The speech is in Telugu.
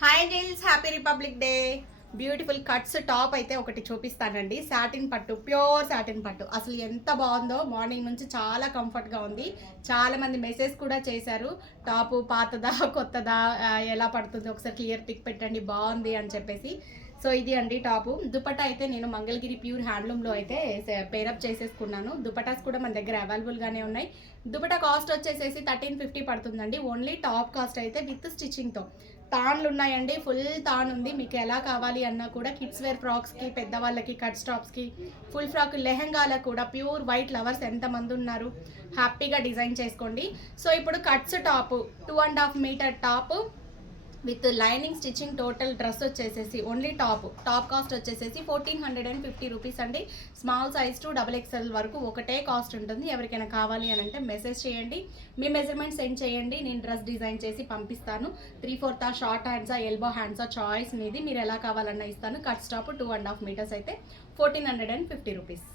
హాయ్ జిల్స్, happy republic day. Beautiful cuts top అయితే ఒకటి చూపిస్తానండి. సాటిన్ పట్టు, ప్యూర్ సాటిన్ పట్టు. అసలు ఎంత బాగుందో, మార్నింగ్ నుంచి చాలా కంఫర్ట్గా ఉంది. చాలా మంది మెసేజ్ కూడా చేశారు, టాపు పాతదా కొత్తదా, ఎలా పడుతుంది ఒకసారి క్లియర్ పిక్ పెట్టండి, బాగుంది అని చెప్పేసి. సో ఇది అండి టాపు. దుపట్టా అయితే నేను మంగళగిరి ప్యూర్ హ్యాండ్లూమ్లో అయితే పేరప్ చేసేసుకున్నాను. దుపటాస్ కూడా మన దగ్గర అవైలబుల్గానే ఉన్నాయి. దుపట్టా కాస్ట్ వచ్చేసేసి 1350 పడుతుందండి. ఓన్లీ టాప్ కాస్ట్ అయితే విత్ స్టిచ్చింగ్తో. తాన్లు ఉన్నాయండి, ఫుల్ తాన్ ఉంది. మీకు ఎలా కావాలి అన్నా కూడా కిడ్స్ వేర్ ఫ్రాక్స్కి, పెద్దవాళ్ళకి కట్ స్టాప్స్కి, ఫుల్ ఫ్రాక్ లెహంగాలకు కూడా ప్యూర్ వైట్ లవర్స్ ఎంతమంది ఉన్నారు, హ్యాపీగా డిజైన్ చేసుకోండి. సో ఇప్పుడు cuts top 2.5 meter top with lining stitching total dress వచ్చేసేసి ఓన్లీ టాప్ కాస్ట్ వచ్చేసేసి 1450 రూపీస్ అండి. స్మాల్ సైజ్ టు XXL వరకు ఒకటే కాస్ట్ ఉంటుంది. ఎవరికైనా కావాలి అని అంటే మెసేజ్ చేయండి, మీ మెజర్మెంట్ సెండ్ చేయండి, నేను డ్రెస్ డిజైన్ చేసి పంపిస్తాను. 3/4 షార్ట్ హ్యాండ్సా, ఎల్బో హ్యాండ్సా, చాయిస్ మీది. మీరు ఎలా కావాలన్నా ఇస్తాను. కట్ స్టాప్ 2.5 మీటర్స్ అయితే 1450 రూపీస్.